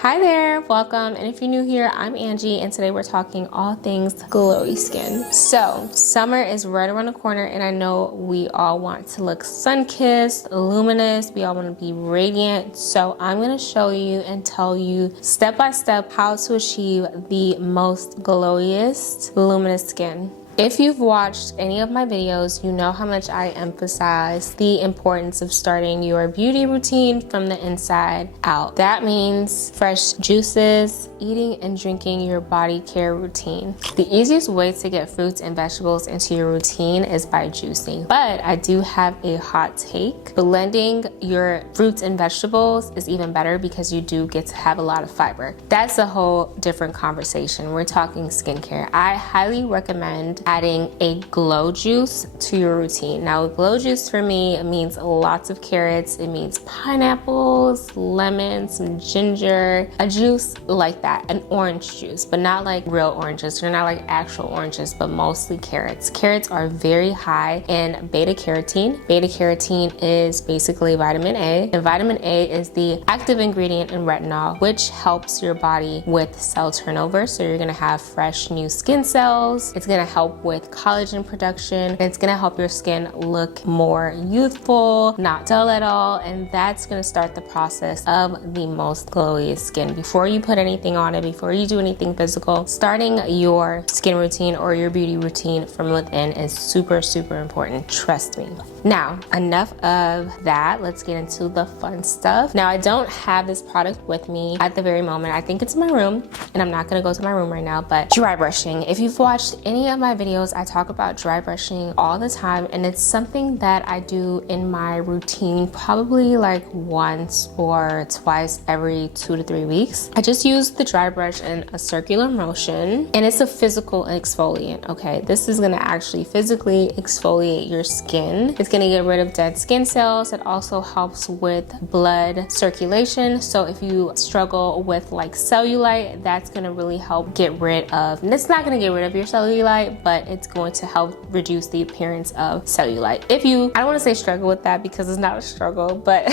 Hi there, welcome. And if you're new here, I'm Angie, and today we're talking all things glowy skin. So summer is right around the corner, and I know we all want to look sun-kissed, luminous. We all want to be radiant. So I'm going to show you and tell you step by step how to achieve the most glowiest, luminous skin. If you've watched any of my videos, you know how much I emphasize the importance of starting your beauty routine from the inside out. That means fresh juices, eating and drinking your body care routine. The easiest way to get fruits and vegetables into your routine is by juicing. But I do have a hot take. Blending your fruits and vegetables is even better because you do get to have a lot of fiber. That's a whole different conversation. We're talking skincare. I highly recommend adding a glow juice to your routine. Now, glow juice for me means lots of carrots. It means pineapples, lemons, some ginger, a juice like that, an orange juice, but not like real oranges. They're not like actual oranges, but mostly carrots. Carrots are very high in beta carotene. Beta carotene is basically vitamin A, and vitamin A is the active ingredient in retinol, which helps your body with cell turnover. So you're gonna have fresh new skin cells. It's gonna help with collagen production. It's gonna help your skin look more youthful, not dull at all, and that's gonna start the process of the most glowiest skin. Before you put anything on it, before you do anything physical, starting your skin routine or your beauty routine from within is super, super important. Trust me. Now, enough of that. Let's get into the fun stuff. Now, I don't have this product with me at the very moment. I think it's in my room, and I'm not gonna go to my room right now, but dry brushing. If you've watched any of my videos, I talk about dry brushing all the time, and it's something that I do in my routine probably like once or twice every 2 to 3 weeks. I just use the dry brush in a circular motion, and it's a physical exfoliant, okay? This is gonna actually physically exfoliate your skin. It's gonna get rid of dead skin cells. It also helps with blood circulation. So if you struggle with like cellulite, that's gonna really help get rid of, and it's not gonna get rid of your cellulite, but it's going to help reduce the appearance of cellulite. If you, I don't wanna say struggle with that because it's not a struggle, but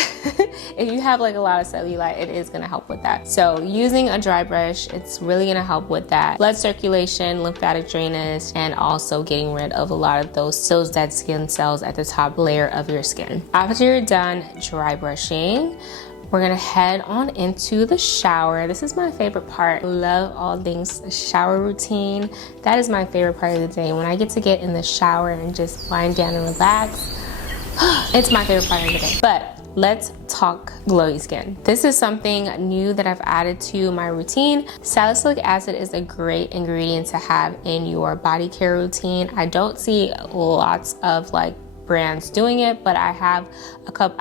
if you have like a lot of cellulite, it is gonna help with that. So using a dry brush, it's really gonna help with that. Blood circulation, lymphatic drainage, and also getting rid of a lot of those dead skin cells at the top layer of your skin. After you're done dry brushing, we're gonna head on into the shower. This is my favorite part. Love all things shower routine. That is my favorite part of the day. When I get to get in the shower and just wind down and relax, it's my favorite part of the day. But let's talk glowy skin. This is something new that I've added to my routine. Salicylic acid is a great ingredient to have in your body care routine. I don't see lots of like brands doing it, but I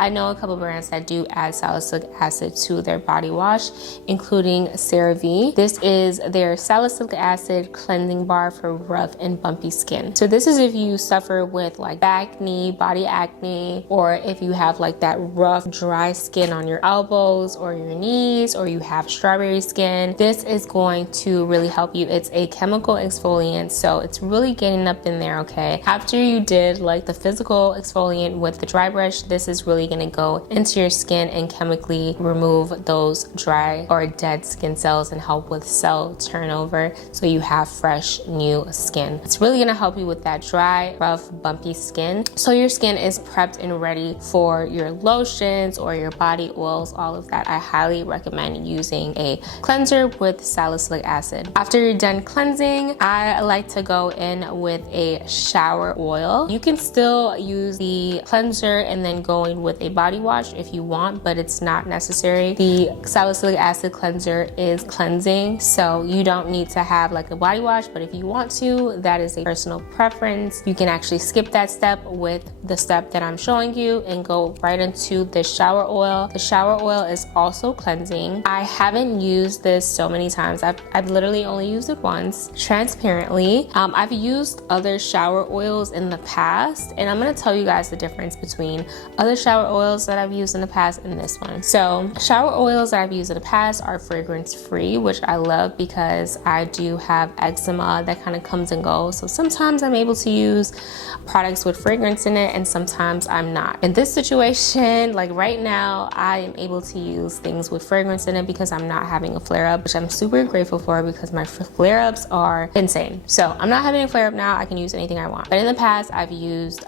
know a couple brands that do add salicylic acid to their body wash, including CeraVe. This is their salicylic acid cleansing bar for rough and bumpy skin. So this is if you suffer with like back, knee, body acne, or if you have like that rough, dry skin on your elbows or your knees, or you have strawberry skin. This is going to really help you. It's a chemical exfoliant, so it's really getting up in there, okay? After you did like the physical exfoliant with the dry brush, this is really going to go into your skin and chemically remove those dry or dead skin cells and help with cell turnover so you have fresh new skin. It's really going to help you with that dry, rough, bumpy skin so your skin is prepped and ready for your lotions or your body oils, all of that. I highly recommend using a cleanser with salicylic acid. After you're done cleansing, I like to go in with a shower oil. You can still use the cleanser and then go in with a body wash if you want, but it's not necessary. The salicylic acid cleanser is cleansing, so you don't need to have like a body wash, but if you want to, that is a personal preference. You can actually skip that step with the step that I'm showing you and go right into the shower oil. The shower oil is also cleansing. I haven't used this so many times. I've literally only used it once, transparently. I've used other shower oils in the past, and I'm gonna to tell you guys the difference between other shower oils that I've used in the past and this one. So shower oils that I've used in the past are fragrance free, which I love because I do have eczema that kind of comes and goes. So sometimes I'm able to use products with fragrance in it and sometimes I'm not. In this situation, like right now, I am able to use things with fragrance in it because I'm not having a flare up, which I'm super grateful for because my flare ups are insane. So I'm not having a flare up now. I can use anything I want. But in the past, I've used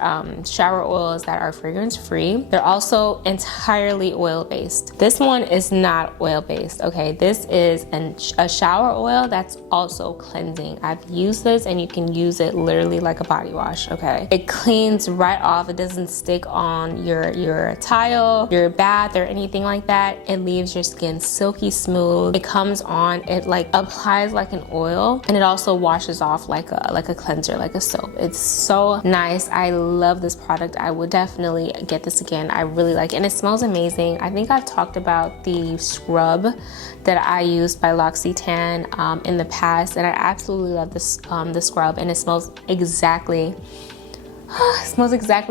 shower oils that are fragrance free. They're also entirely oil based. This one is not oil based. Okay, this is a shower oil that's also cleansing. I've used this and you can use it literally like a body wash. Okay, it cleans right off. It doesn't stick on your tile, your bath, or anything like that. It leaves your skin silky smooth. It comes on, it like applies like an oil, and it also washes off like a cleanser, like a soap. It's so nice. I love this product. I would definitely get this again. I really like it, and it smells amazing. I think I've talked about the scrub that I used by L'Occitane in the past, and I absolutely love this the scrub, and it smells exactly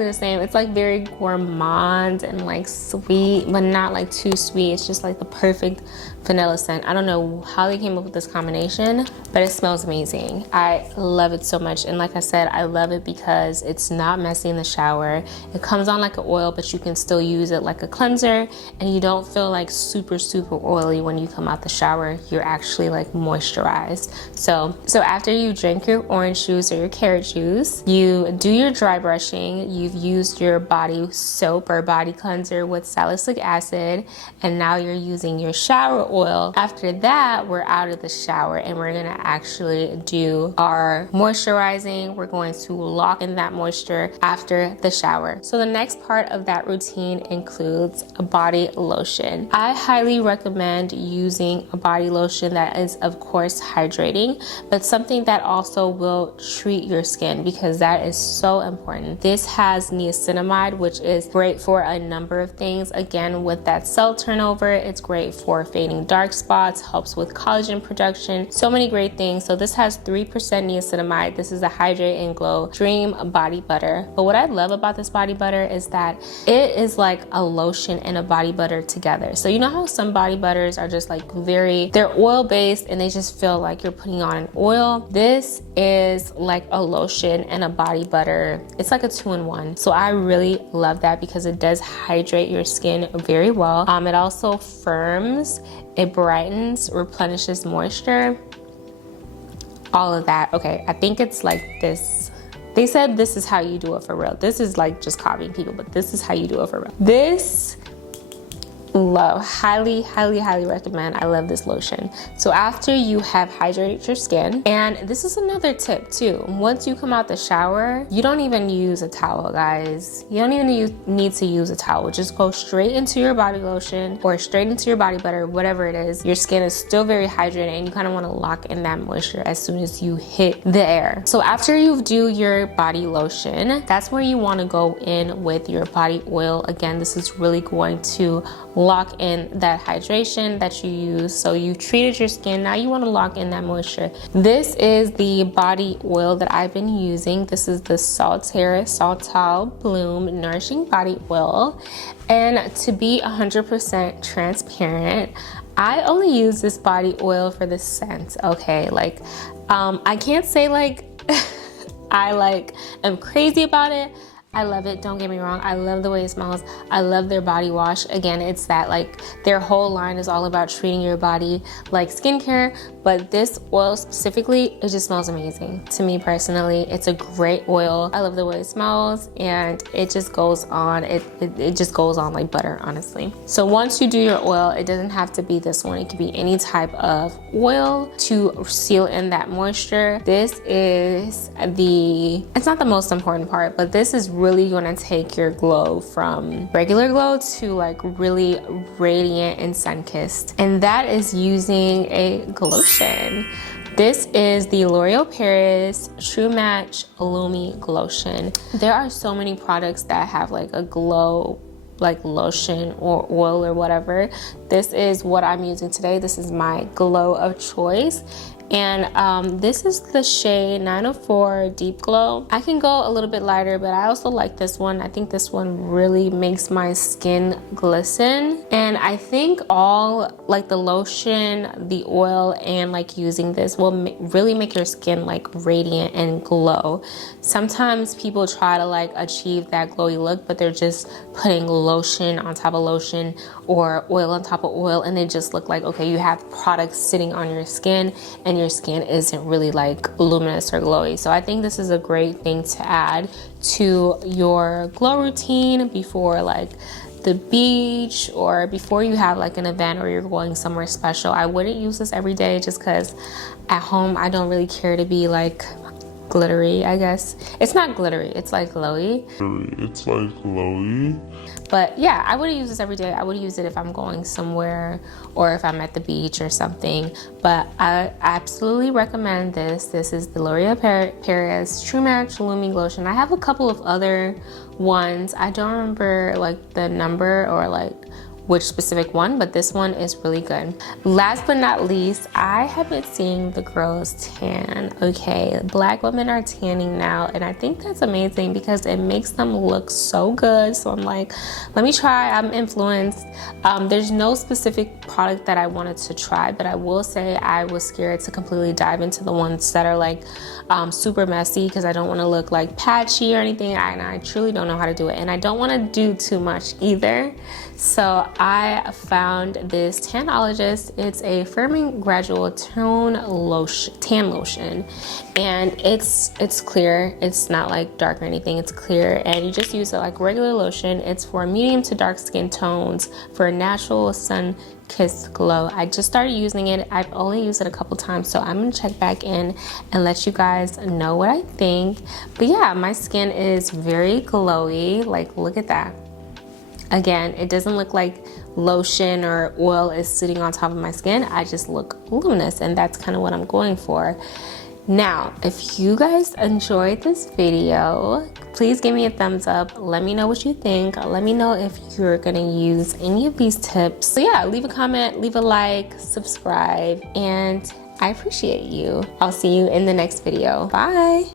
the same. It's like very gourmand and like sweet, but not like too sweet. It's just like the perfect vanilla scent. I don't know how they came up with this combination, but it smells amazing. I love it so much. And like I said, I love it because it's not messy in the shower. It comes on like an oil, but you can still use it like a cleanser, and you don't feel like super oily when you come out the shower. You're actually like moisturized. So after you drink your orange juice or your carrot juice, you do your dry brushing, you've used your body soap or body cleanser with salicylic acid, and now you're using your shower oil. After that, we're out of the shower and we're gonna actually do our moisturizing. We're going to lock in that moisture after the shower. So the next part of that routine includes a body lotion. I highly recommend using a body lotion that is of course hydrating, but something that also will treat your skin, because that is so important. This has niacinamide, which is great for a number of things. Again, with that cell turnover, it's great for fading dark spots, helps with collagen production, so many great things. So this has 3% niacinamide. This is a Hydrate and Glow Dream Body Butter. But what I love about this body butter is that it is like a lotion and a body butter together. So you know how some body butters are just like they're oil based and they just feel like you're putting on an oil? This is like a lotion and a body butter. It's like a 2-in-1. So I really love that because it does hydrate your skin very well. It also firms, it brightens, replenishes moisture, all of that. Okay, I think it's like this. They said this is how you do it for real. This is like just copying people, but this is how you do it for real. This love, highly recommend. I love this lotion. So after you have hydrated your skin, and this is another tip too, once you come out the shower, you don't even use a towel, guys. You don't even need to use a towel. Just go straight into your body lotion or straight into your body butter, whatever it is. Your skin is still very hydrated and you kind of want to lock in that moisture as soon as you hit the air. So after you do your body lotion, that's where you want to go in with your body oil. Again, this is really going to lock in that hydration that you use. So you treated your skin, now you want to lock in that moisture. This is the body oil that I've been using. This is the Saltair Bloom Nourishing Body Oil. And to be 100% transparent, I only use this body oil for the scent. Okay, like I can't say like I am crazy about it. I love it, don't get me wrong. I love the way it smells. I love their body wash. Again, it's that like their whole line is all about treating your body like skincare, but this oil specifically, it just smells amazing. To me personally, it's a great oil. I love the way it smells and it just goes on. It just goes on like butter, honestly. So once you do your oil, it doesn't have to be this one. It could be any type of oil to seal in that moisture. This is it's not the most important part, but this is really gonna take your glow from regular glow to like really radiant and sun-kissed. And that is using a glotion. This is the L'Oreal Paris True Match Lumi Glotion. There are so many products that have like a glow like lotion or oil or whatever. This is what I'm using today. This is my glow of choice. And this is the shade 904 Deep Glow. I can go a little bit lighter, but I also like this one. I think this one really makes my skin glisten. And I think all like the lotion, the oil, and like using this will really make your skin like radiant and glow. Sometimes people try to like achieve that glowy look, but they're just putting lotion on top of lotion or oil on top of oil, and they just look like, okay, you have products sitting on your skin and your skin isn't really like luminous or glowy. So I think this is a great thing to add to your glow routine before like the beach or before you have like an event or you're going somewhere special. I wouldn't use this every day just because at home I don't really care to be like glittery, I guess. It's not glittery, it's like glowy. It's like glowy. But yeah, I wouldn't use this every day. I would use it if I'm going somewhere or if I'm at the beach or something. But I absolutely recommend this. This is the LOrealParis True Match Lumi Lotion. I have a couple of other ones. I don't remember like the number or like which specific one, but this one is really good. Last but not least, I have been seeing the girls tan. Okay, Black women are tanning now, and I think that's amazing because it makes them look so good. So I'm like, let me try. I'm influenced. There's no specific product that I wanted to try, but I will say I was scared to completely dive into the ones that are like super messy because I don't want to look like patchy or anything, and I truly don't know how to do it, and I don't want to do too much either. So I found this Tanologist. It's a firming gradual tan lotion, and it's clear. It's not like dark or anything. It's clear, and you just use it like regular lotion. It's for medium to dark skin tones for a natural sun-kissed glow. I just started using it. I've only used it a couple times, so I'm gonna check back in and let you guys know what I think. But yeah, my skin is very glowy. Like, look at that. Again, it doesn't look like lotion or oil is sitting on top of my skin. I just look luminous, and that's kind of what I'm going for. Now, if you guys enjoyed this video, please give me a thumbs up. Let me know what you think. Let me know if you're gonna use any of these tips. So yeah, leave a comment, leave a like, subscribe, and I appreciate you. I'll see you in the next video. Bye.